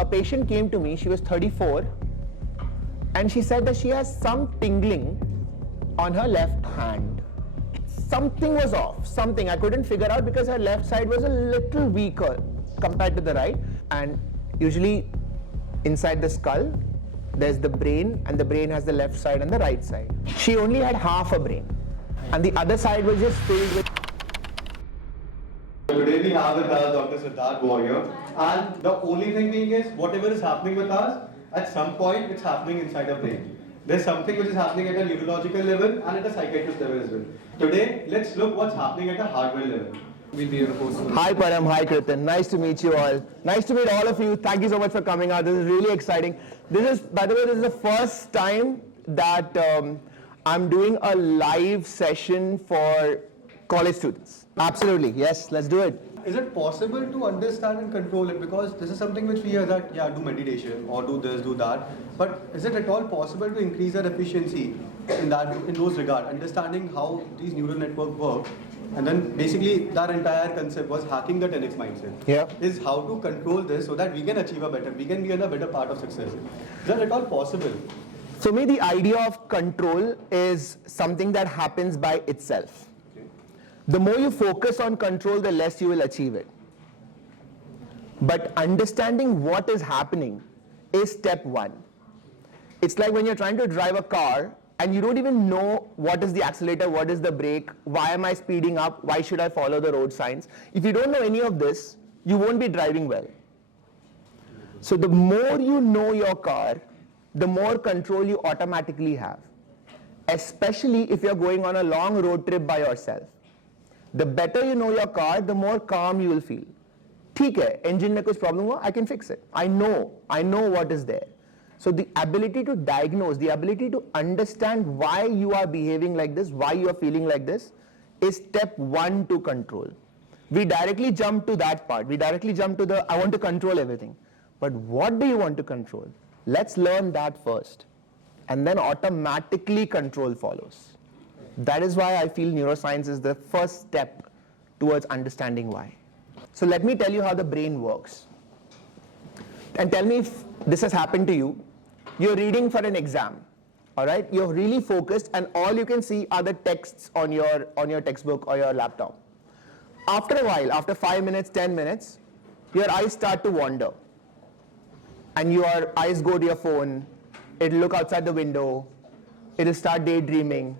a patient came to me, she was 34, and she said that she has some tingling on her left hand. Something was off, something I couldn't figure out because her left side was a little weaker compared to the right. And usually inside the skull, there's the brain, and the brain has the left side and the right side. She only had half a brain, and the other side was just filled with. Today we have with us Dr. Sanat, Warrior, and the only thing being is whatever is happening with us, at some point it's happening inside the brain. There's something which is happening at a neurological level and at a psychiatrist level as well. Today, let's look what's happening at a hardware level. We'll be your host. Hi Param, hi Kritan. Nice to meet you all. Nice to meet all of you. Thank you so much for coming out. This is really exciting. This is, by the way, this is the first time that I'm doing a live session for college students. Absolutely, yes, let's do it. Is it possible to understand and control it? Because this is something which we hear that, yeah, do meditation or do this, do that. But is it at all possible to increase our efficiency in those regard? Understanding how these neural networks work, and then basically that entire concept was hacking the 10x mindset. Yeah. Is how to control this so that we can achieve we can be in a better part of success. Is that at all possible? For me, the idea of control is something that happens by itself. The more you focus on control, the less you will achieve it. But understanding what is happening is step one. It's like when you're trying to drive a car and you don't even know what is the accelerator, what is the brake, why am I speeding up, why should I follow the road signs. If you don't know any of this, you won't be driving well. So the more you know your car, the more control you automatically have. Especially if you're going on a long road trip by yourself. The better you know your car, the more calm you will feel. ठीक है, engine में कुछ problem हुआ, I can fix it. I know what is there. So the ability to diagnose, the ability to understand why you are behaving like this, why you are feeling like this, is step one to control. We directly jump to that part. We directly jump to the, I want to control everything. But what do you want to control? Let's learn that first. And then automatically control follows. That is why I feel neuroscience is the first step towards understanding why. So let me tell you how the brain works. And tell me if this has happened to you. You're reading for an exam, all right? You're really focused and all you can see are the texts on your textbook or your laptop. After a while, after 5 minutes, 10 minutes, your eyes start to wander. And your eyes go to your phone, it'll look outside the window, it'll start daydreaming.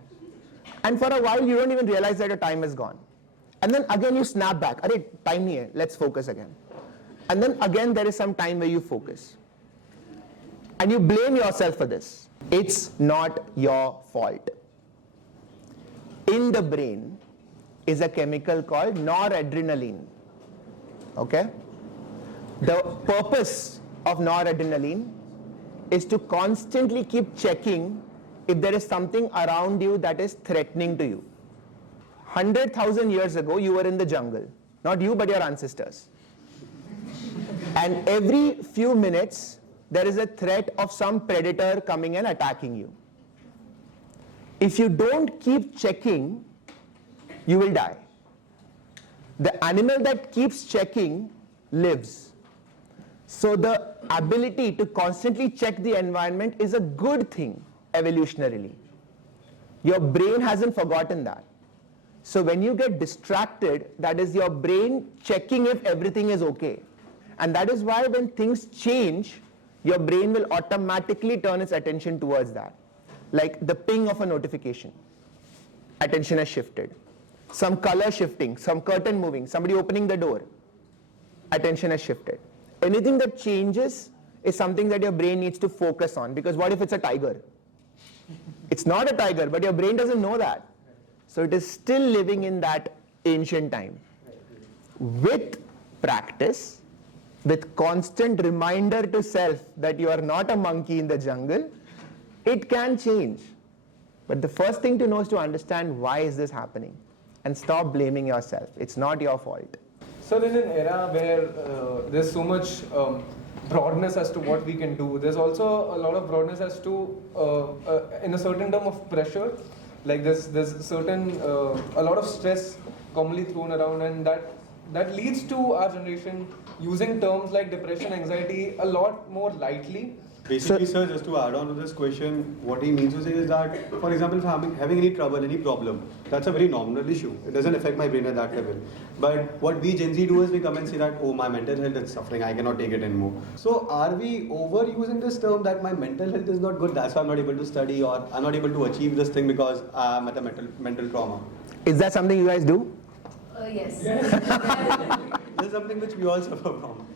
And for a while, you don't even realize that your time is gone. And then again, you snap back. Arey, time nahi hai, let's focus again. And then again, there is some time where you focus. And you blame yourself for this. It's not your fault. In the brain is a chemical called noradrenaline. Okay? The purpose of noradrenaline is to constantly keep checking if there is something around you that is threatening to you. 100,000 years ago, you were in the jungle. Not you, but your ancestors. And every few minutes, there is a threat of some predator coming and attacking you. If you don't keep checking, you will die. The animal that keeps checking lives. So the ability to constantly check the environment is a good thing. Evolutionarily. Your brain hasn't forgotten that. So when you get distracted, that is your brain checking if everything is okay. And that is why when things change, your brain will automatically turn its attention towards that. Like the ping of a notification. Attention has shifted. Some color shifting, some curtain moving, somebody opening the door. Attention has shifted. Anything that changes is something that your brain needs to focus on, because what if it's a tiger? It's not a tiger, but your brain doesn't know that. So it is still living in that ancient time. With practice, with constant reminder to self that you are not a monkey in the jungle, it can change. But the first thing to know is to understand why is this happening and stop blaming yourself. It's not your fault. So in an era where there's so much broadness as to what we can do, there's also a lot of broadness as to, in a certain term of pressure, like there's certain, a lot of stress commonly thrown around, and that that leads to our generation using terms like depression, anxiety a lot more lightly. Basically, sir, just to add on to this question, what he means to say is that, for example, if I'm having any trouble, any problem, that's a very nominal issue. It doesn't affect my brain at that level. But what we Gen Z do is we come and say that, oh, my mental health is suffering, I cannot take it anymore. So are we overusing this term that my mental health is not good, that's why I'm not able to study, or I'm not able to achieve this thing because I'm at a mental trauma? Is that something you guys do? Yes. This is something which we all suffer from.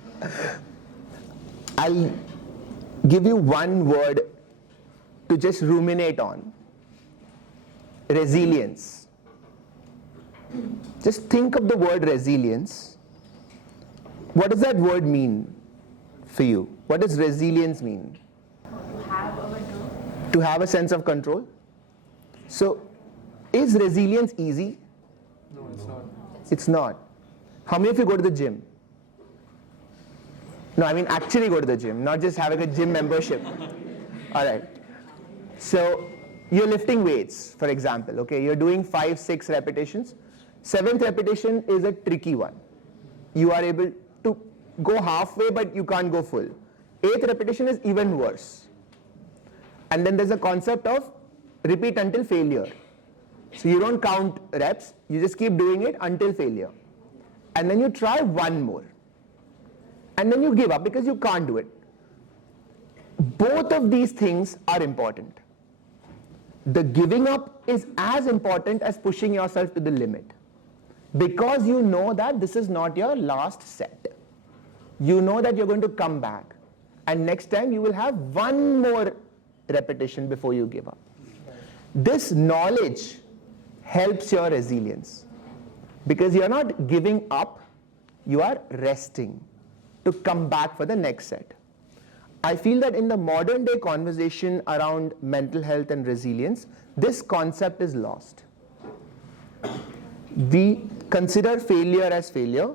I'll give you one word to just ruminate on. Resilience. Just think of the word resilience. What does that word mean for you? What does resilience mean? To have a sense of control. So, is resilience easy? No, it's not. It's not. How many of you go to the gym? No, I mean actually go to the gym, not just having a gym membership. All right. So you're lifting weights, for example. Okay, you're doing 5, 6 repetitions. 7th repetition is a tricky one. You are able to go halfway, but you can't go full. 8th repetition is even worse. And then there's a concept of repeat until failure. So you don't count reps, you just keep doing it until failure. And then you try one more. And then you give up because you can't do it. Both of these things are important. The giving up is as important as pushing yourself to the limit. Because you know that this is not your last set. You know that you're going to come back. And next time you will have one more repetition before you give up. This knowledge helps your resilience. Because you're not giving up, you are resting to come back for the next set. I feel that in the modern day conversation around mental health and resilience, this concept is lost. We consider failure as failure.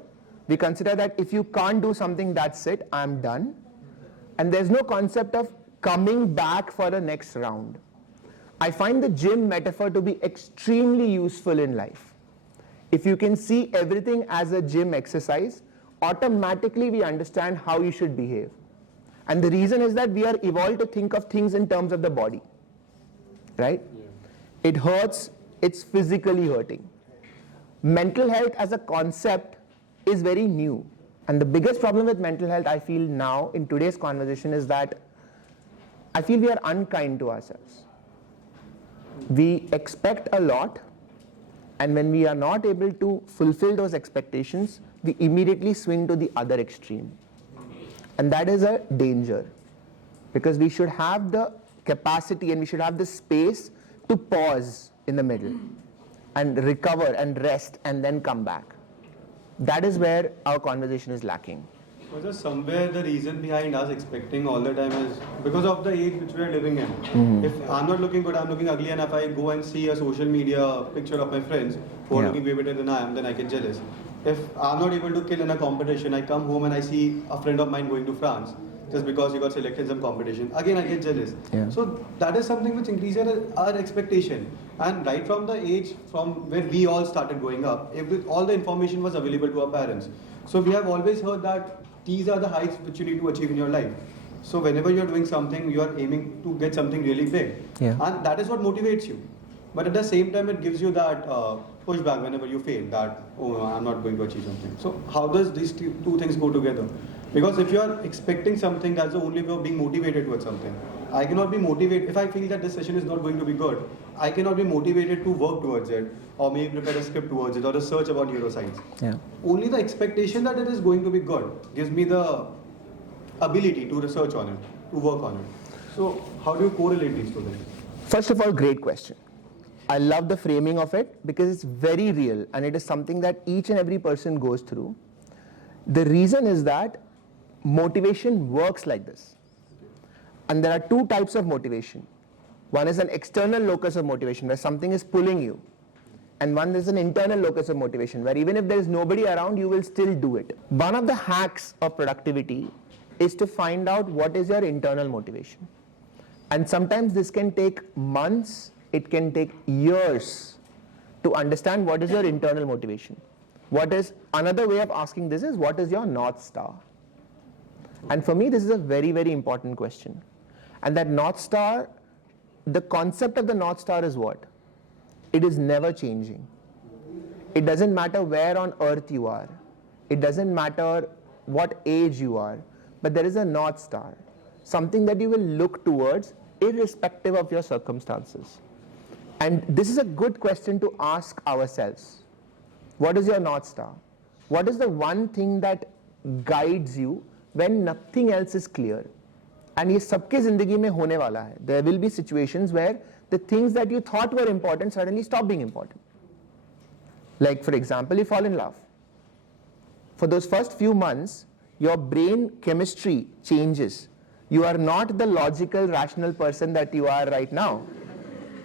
We consider that if you can't do something, that's it, I'm done. And there's no concept of coming back for the next round. I find the gym metaphor to be extremely useful in life. If you can see everything as a gym exercise, automatically we understand how you should behave. And the reason is that we are evolved to think of things in terms of the body, right? Yeah. It hurts, it's physically hurting. Mental health as a concept is very new. And the biggest problem with mental health, I feel now in today's conversation, is that I feel we are unkind to ourselves. We expect a lot, and when we are not able to fulfill those expectations, we immediately swing to the other extreme. And that is a danger, because we should have the capacity and we should have the space to pause in the middle and recover and rest and then come back. That is where our conversation is lacking. Because somewhere the reason behind us expecting all the time is because of the age which we are living in. If I'm not looking good, I'm looking ugly, and if I go and see a social media picture of my friends who are looking way better than I am, then I get jealous. If I'm not able to kill in a competition, I come home and I see a friend of mine going to France just because he got selected in some competition. Again, I get jealous. Yeah. So that is something which increases our expectation. And right from the age from where we all started growing up, all the information was available to our parents. So we have always heard that these are the heights which you need to achieve in your life. So whenever you're doing something, you are aiming to get something really big. Yeah. And that is what motivates you. But at the same time, it gives you that pushback whenever you fail, that, oh, no, I'm not going to achieve something. So how does these two things go together? Because if you are expecting something, that's the only way of being motivated towards something. I cannot be motivated, if I feel that this session is not going to be good, I cannot be motivated to work towards it, or maybe prepare a script towards it, or research about neuroscience. Yeah. Only the expectation that it is going to be good gives me the ability to research on it, to work on it. So how do you correlate these two things? First of all, great question. I love the framing of it because it's very real and it is something that each and every person goes through. The reason is that motivation works like this. And there are two types of motivation. One is an external locus of motivation where something is pulling you. And one is an internal locus of motivation where even if there is nobody around, you will still do it. One of the hacks of productivity is to find out what is your internal motivation. And sometimes this can take months, it can take years to understand what is your internal motivation. What is another way of asking this is, what is your North Star? And for me, this is a very, very important question. And that North Star, the concept of the North Star is what? It is never changing. It doesn't matter where on earth you are. It doesn't matter what age you are. But there is a North Star, something that you will look towards irrespective of your circumstances. And this is a good question to ask ourselves. What is your North Star? What is the one thing that guides you when nothing else is clear? And ये सबके जिंदगी में होने वाला है. There will be situations where the things that you thought were important suddenly stop being important. Like, for example, you fall in love. For those first few months, your brain chemistry changes. You are not the logical, rational person that you are right now.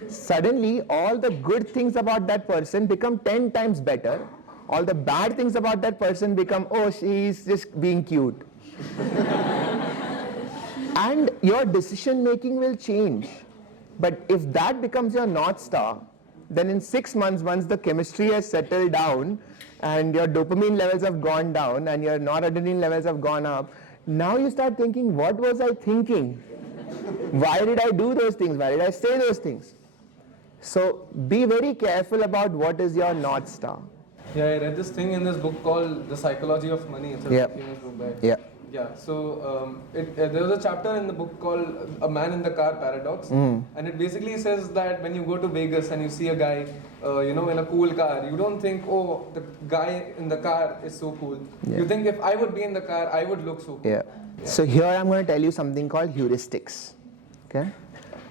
Suddenly, all the good things about that person become 10 times better. All the bad things about that person become, oh, she's just being cute. And your decision making will change. But if that becomes your North Star, then in 6 months, once the chemistry has settled down and your dopamine levels have gone down and your noradrenaline levels have gone up, now you start thinking, what was I thinking? Why did I do those things? Why did I say those things? So be very careful about what is your North Star. Yeah, I read this thing in this book called The Psychology of Money. It's a Yeah. famous book by. Yeah. Yeah, so there was a chapter in the book called A Man in the Car Paradox, and it basically says that when you go to Vegas and you see a guy, in a cool car, you don't think, oh, the guy in the car is so cool. Yeah. You think if I would be in the car, I would look so cool. Yeah. So here I'm going to tell you something called heuristics. Okay?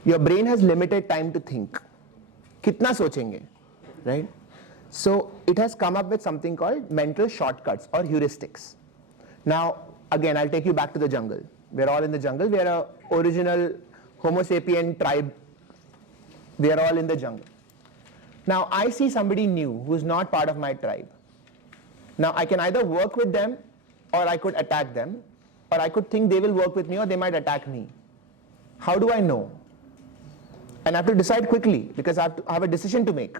Your brain has limited time to think. Kitna sochenge, right? So it has come up with something called mental shortcuts or heuristics. Now, again, I'll take you back to the jungle. We're all in the jungle. We're a original Homo sapien tribe. We are all in the jungle. Now, I see somebody new who's not part of my tribe. Now, I can either work with them or I could attack them, or I could think they will work with me or they might attack me. How do I know? And I have to decide quickly because I have a decision to make.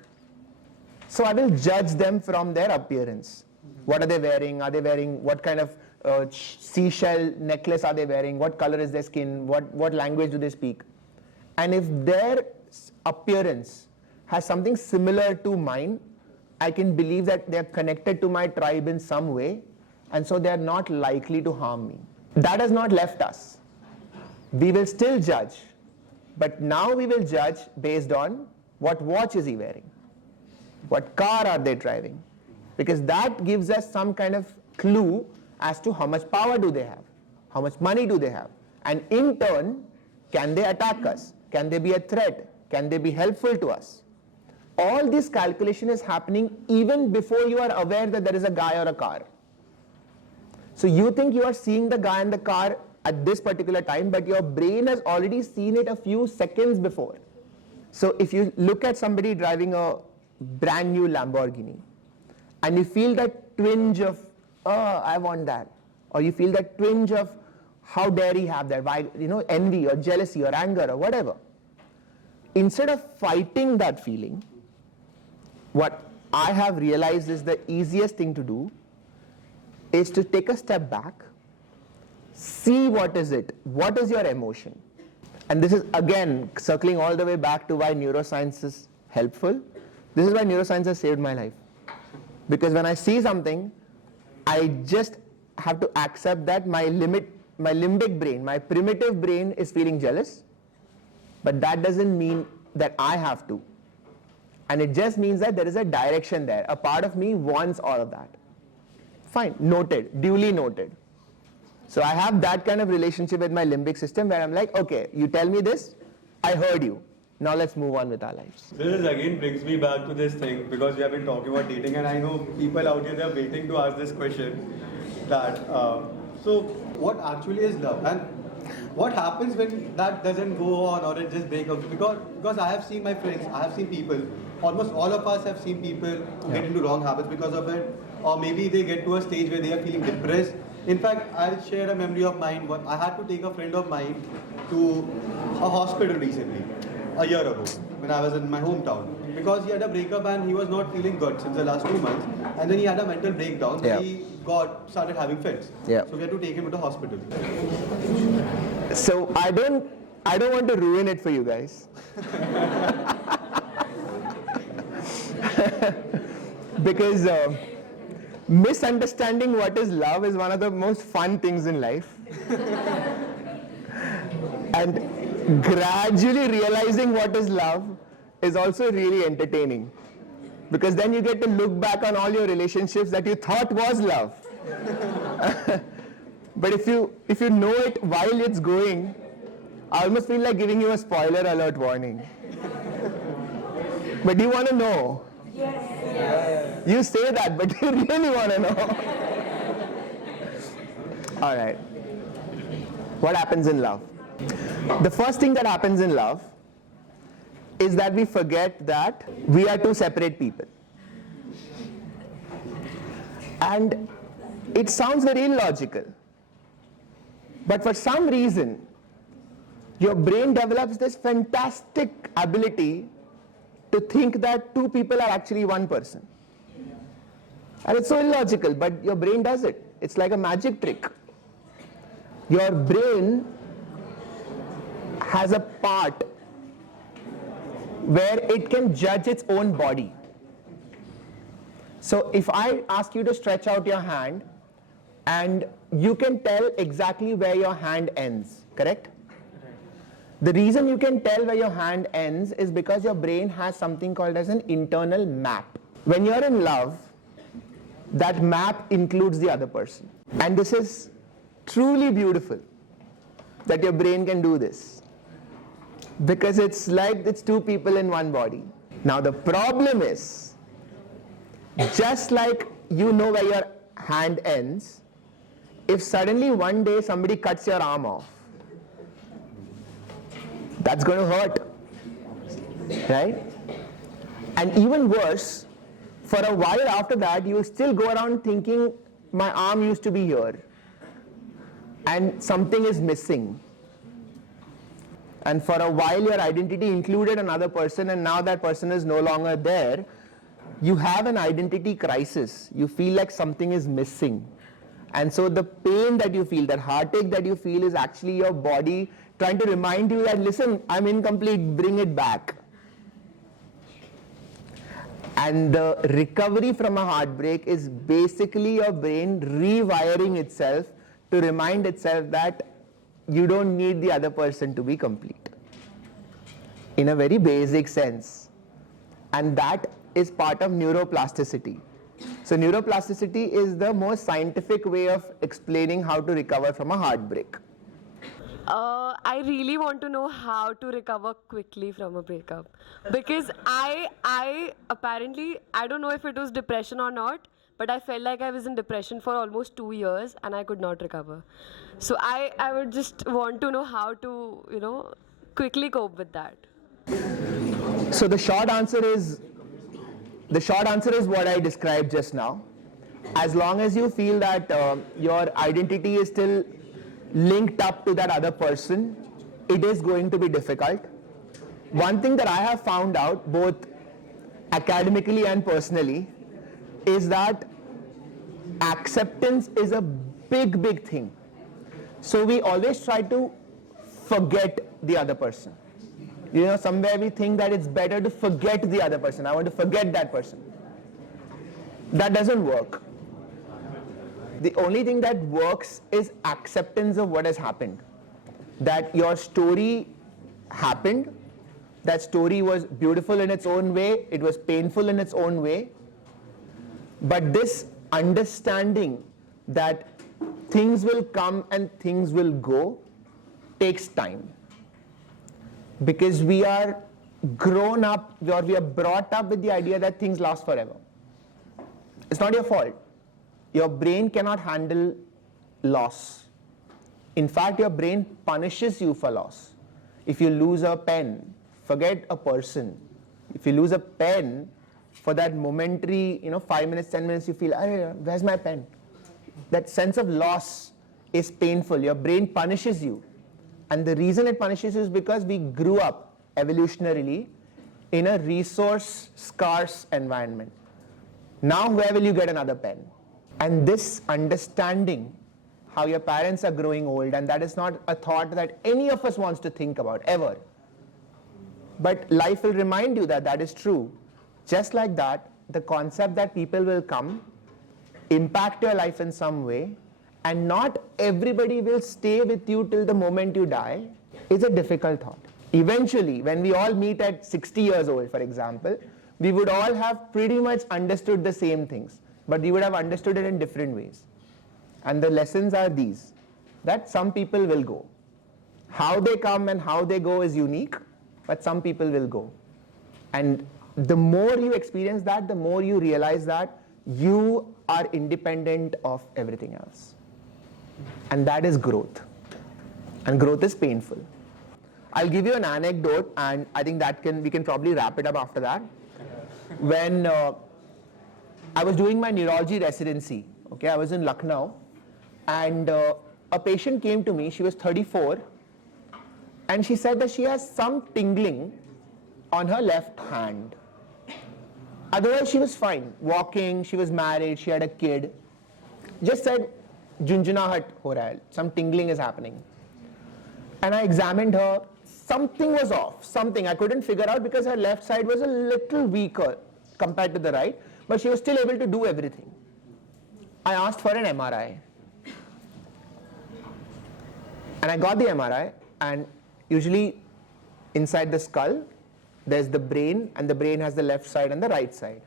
So I will judge them from their appearance. What are they wearing? Are they wearing what kind of seashell necklace are they wearing? What color is their skin? What language do they speak? And if their appearance has something similar to mine, I can believe that they are connected to my tribe in some way, and so they are not likely to harm me. That has not left us. We will still judge, but now we will judge based on what watch is he wearing, what car are they driving, because that gives us some kind of clue as to how much power do they have, how much money do they have, and in turn, can they attack us, can they be a threat, can they be helpful to us. All this calculation is happening even before you are aware that there is a guy or a car. So you think you are seeing the guy in the car at this particular time, but your brain has already seen it a few seconds before. So if you look at somebody driving a brand new Lamborghini and you feel that twinge of, oh, I want that, or you feel that twinge of, how dare he have that, why, envy or jealousy or anger or whatever. Instead of fighting that feeling, what I have realized is the easiest thing to do is to take a step back, see what is it, what is your emotion. And this is again circling all the way back to why neuroscience is helpful. This is why neuroscience has saved my life. Because when I see something, I just have to accept that my limbic brain, my primitive brain is feeling jealous, but that doesn't mean that I have to. And it just means that there is a direction there. A part of me wants all of that. Fine, noted, duly noted. So I have that kind of relationship with my limbic system where I'm like, okay, you tell me this, I heard you. Now let's move on with our lives. This again brings me back to this thing because we have been talking about dating, and I know people out here, they are waiting to ask this question that, so what actually is love? And what happens when that doesn't go on or it just breaks up? Because I have seen my friends, I have seen people, almost all of us have seen people get into wrong habits because of it, or maybe they get to a stage where they are feeling depressed. In fact, I'll share a memory of mine. I had to take a friend of mine to a hospital recently, a year ago, when I was in my hometown. because he had a breakup and he was not feeling good since the last 2 months, and then he had a mental breakdown. Yeah. He started having fits. Yeah. So we had to take him to the hospital. So I don't want to ruin it for you guys. Because misunderstanding what is love is one of the most fun things in life. And gradually realizing what is love is also really entertaining. Because then you get to look back on all your relationships that you thought was love. But if you know it while it's going, I almost feel like giving you a spoiler alert warning. But do you want to know? Yes. You say that, but you really want to know. All right. What happens in love? The first thing that happens in love is that we forget that we are two separate people. And it sounds very illogical. But for some reason, your brain develops this fantastic ability to think that two people are actually one person. And it's so illogical, but your brain does it. It's like a magic trick. Your brain has a part where it can judge its own body. So if I ask you to stretch out your hand, and you can tell exactly where your hand ends, correct? The reason you can tell where your hand ends is because your brain has something called as an internal map. When you're in love, that map includes the other person. And this is truly beautiful that your brain can do this. Because it's like it's two people in one body. Now the problem is, just like you know where your hand ends, if suddenly one day somebody cuts your arm off, that's going to hurt, right? And even worse, for a while after that, you will still go around thinking, my arm used to be here, and something is missing. And for a while, your identity included another person, and now that person is no longer there. You have an identity crisis. You feel like something is missing. And so the pain that you feel, that heartache that you feel, is actually your body trying to remind you that, listen, I'm incomplete, bring it back. And the recovery from a heartbreak is basically your brain rewiring itself to remind itself that you don't need the other person to be complete. In a very basic sense. And that is part of neuroplasticity. So neuroplasticity is the most scientific way of explaining how to recover from a heartbreak. I really want to know how to recover quickly from a breakup, because I apparently, I don't know if it was depression or not, but I felt like I was in depression for almost 2 years and I could not recover. So I would just want to know how to, quickly cope with that. So the short answer is what I described just now. As long as you feel that your identity is still linked up to that other person, it is going to be difficult. One thing that I have found out, both academically and personally, is that acceptance is a big, big thing. So we always try to forget the other person. Somewhere we think that it's better to forget the other person. I want to forget that person. That doesn't work. The only thing that works is acceptance of what has happened. That your story happened, that story was beautiful in its own way, it was painful in its own way, but this understanding that things will come and things will go takes time. Because we are grown up, or we are brought up with the idea that things last forever. It's not your fault. Your brain cannot handle loss. In fact, your brain punishes you for loss. If you lose a pen, forget a person. If you lose a pen, for that momentary, 5 minutes, 10 minutes, you feel, where's my pen? That sense of loss is painful. Your brain punishes you. And the reason it punishes you is because we grew up evolutionarily in a resource scarce environment. Now where will you get another pen? And this understanding how your parents are growing old, and that is not a thought that any of us wants to think about ever. But life will remind you that that is true. Just like that, the concept that people will come, impact your life in some way, and not everybody will stay with you till the moment you die, is a difficult thought. Eventually, when we all meet at 60 years old, for example, we would all have pretty much understood the same things, but we would have understood it in different ways. And the lessons are these, that some people will go. How they come and how they go is unique, but some people will go. And the more you experience that, the more you realize that you are independent of everything else. And that is growth. And growth is painful. I'll give you an anecdote, and I think that we can probably wrap it up after that. When I was doing my neurology residency, okay, I was in Lucknow, and a patient came to me. She was 34, and she said that she has some tingling on her left hand. Otherwise, she was fine. Walking, she was married, she had a kid. Just said, junjunahat ho raha hai, some tingling is happening. And I examined her. Something was off, something I couldn't figure out, because her left side was a little weaker compared to the right, but she was still able to do everything. I asked for an MRI. And I got the MRI, and usually inside the skull, there's the brain, and the brain has the left side and the right side.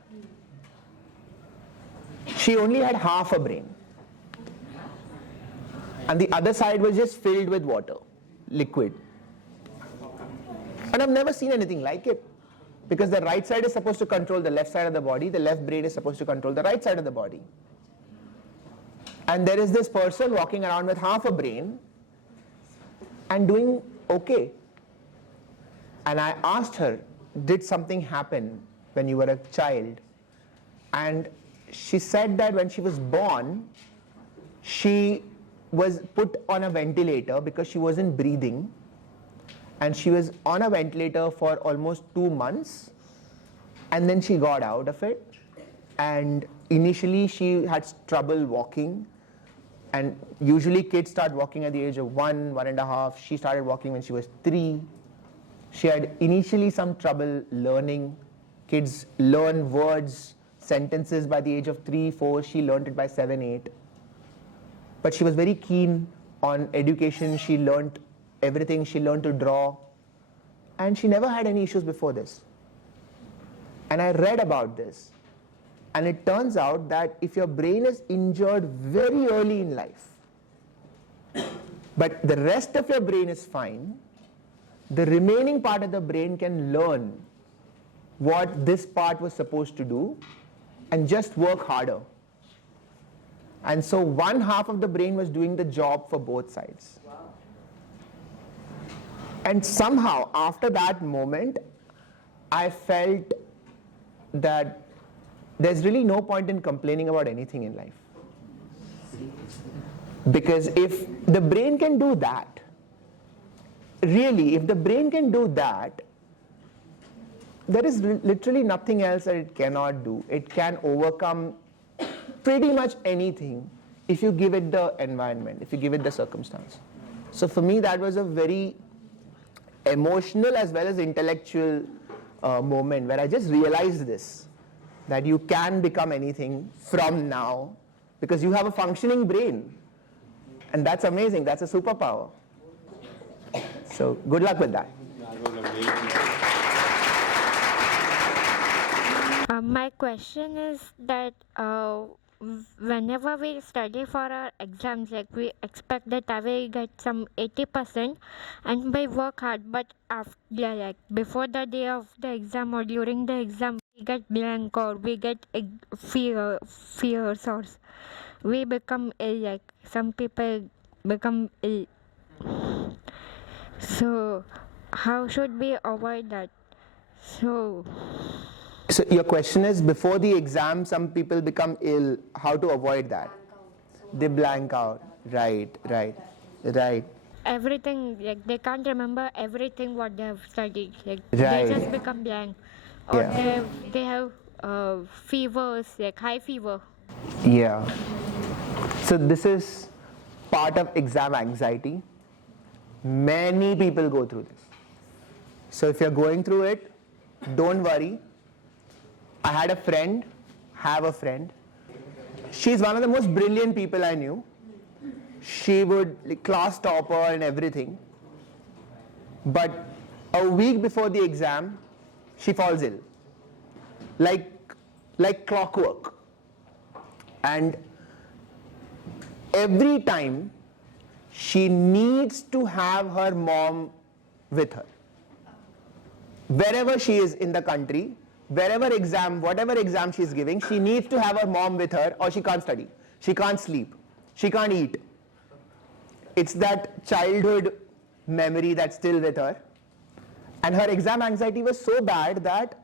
She only had half a brain. And the other side was just filled with water, liquid. And I've never seen anything like it. Because the right side is supposed to control the left side of the body, the left brain is supposed to control the right side of the body. And there is this person walking around with half a brain and doing okay. And I asked her, did something happen when you were a child? And she said that when she was born, she was put on a ventilator because she wasn't breathing. And she was on a ventilator for almost 2 months. And then she got out of it. And initially she had trouble walking. And usually kids start walking at the age of 1, 1.5. She started walking when she was 3. She had initially some trouble learning. Kids learn words, sentences by the age of 3, 4. She learned it by 7, 8. But she was very keen on education. She learned everything. She learned to draw. And she never had any issues before this. And I read about this. And it turns out that if your brain is injured very early in life, but the rest of your brain is fine, the remaining part of the brain can learn what this part was supposed to do and just work harder. And so one half of the brain was doing the job for both sides. Wow. And somehow after that moment, I felt that there's really no point in complaining about anything in life. Because if the brain can do that, really, if the brain can do that, there is literally nothing else that it cannot do. It can overcome pretty much anything if you give it the environment, if you give it the circumstance. So for me, that was a very emotional as well as intellectual moment where I just realized this, that you can become anything from now because you have a functioning brain. And that's amazing. That's a superpower. So good luck with that. My question is that whenever we study for our exams, like we expect that I will get some 80% and we work hard, but after, like before the day of the exam or during the exam, we get blank or we get fears or we become ill, like some people become ill. So how should we avoid that? So your question is, before the exam, some people become ill. How to avoid that? They blank out. Right. everything, like they can't remember everything what they have studied. Like Right. they just become blank, or Yeah. they have fevers, like high fever. Yeah. So this is part of exam anxiety. Many people go through this. So if you're going through it, don't worry. I had a friend, have a friend. She's one of the most brilliant people I knew. She would class topper and everything. But a week before the exam, she falls ill. Like clockwork. And every time she needs to have her mom with her. Wherever she is in the country, whatever exam she is giving, she needs to have her mom with her or she can't study. She can't sleep. She can't eat. It's that childhood memory that's still with her. And her exam anxiety was so bad that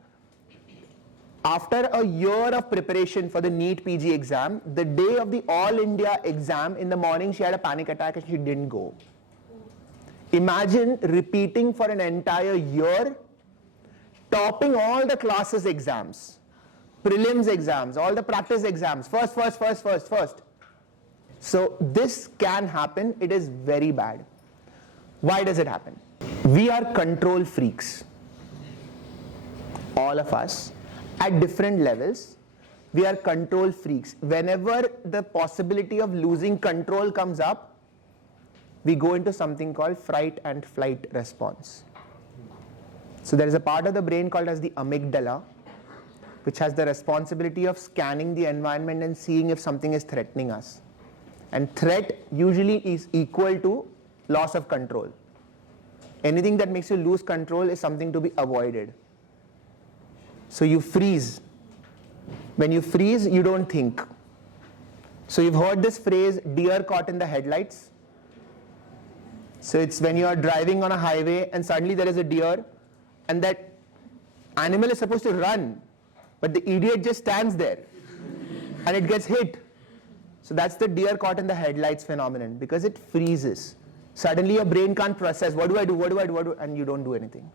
after a year of preparation for the NEET PG exam, the day of the All India exam, in the morning she had a panic attack and she didn't go. Imagine repeating for an entire year, topping all the classes exams, prelims exams, all the practice exams, first. So this can happen, it is very bad. Why does it happen? We are control freaks. All of us, at different levels, we are control freaks. Whenever the possibility of losing control comes up, we go into something called fright and flight response. So there is a part of the brain called as the amygdala, which has the responsibility of scanning the environment and seeing if something is threatening us. And threat usually is equal to loss of control. Anything that makes you lose control is something to be avoided. So you freeze. When you freeze, you don't think. So you've heard this phrase, deer caught in the headlights. So it's when you are driving on a highway and suddenly there is a deer and that animal is supposed to run, but the idiot just stands there and it gets hit. So that's the deer caught in the headlights phenomenon, because it freezes. Suddenly your brain can't process, what do I do, and you don't do anything.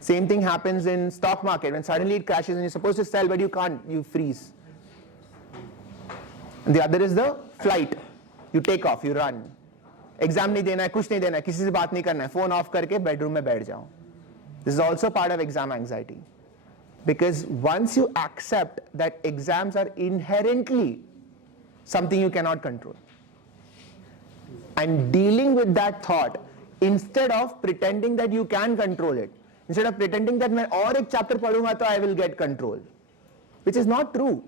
Same thing happens in stock market, when suddenly it crashes and you're supposed to sell but you can't, you freeze. And the other is the flight. You take off, you run. Exam nahi dena hai, kuch nahi dena hai, kisi se baat nahi karna hai, phone off karke bedroom mein baith jao. This is also part of exam anxiety. Because once you accept that exams are inherently something you cannot control, and dealing with that thought, instead of pretending that you can control it, instead of pretending that मैं और एक chapter पढ़ूंगा तो I will get control, which is not true.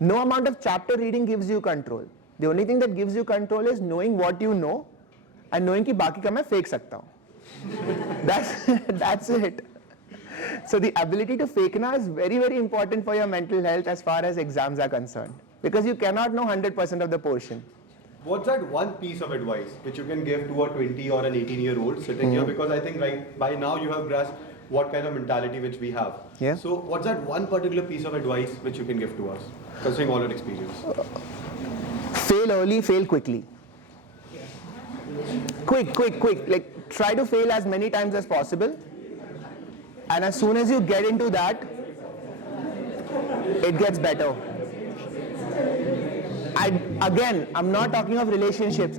No amount of chapter reading gives you control. The only thing that gives you control is knowing what you know and knowing कि बाकी का मैं फेंक सकता हूँ. That's it. So the ability to fake na is very, very important for your mental health as far as exams are concerned, because you cannot know 100% of the portion. What's that one piece of advice which you can give to a 20 or an 18-year-old sitting here? Because I think right by now you have grasped what kind of mentality which we have. Yeah. So what's that one particular piece of advice which you can give to us, considering all your experience? Fail early, fail quickly. Quick. Like try to fail as many times as possible. And as soon as you get into that, it gets better. Again, I'm not talking of relationships.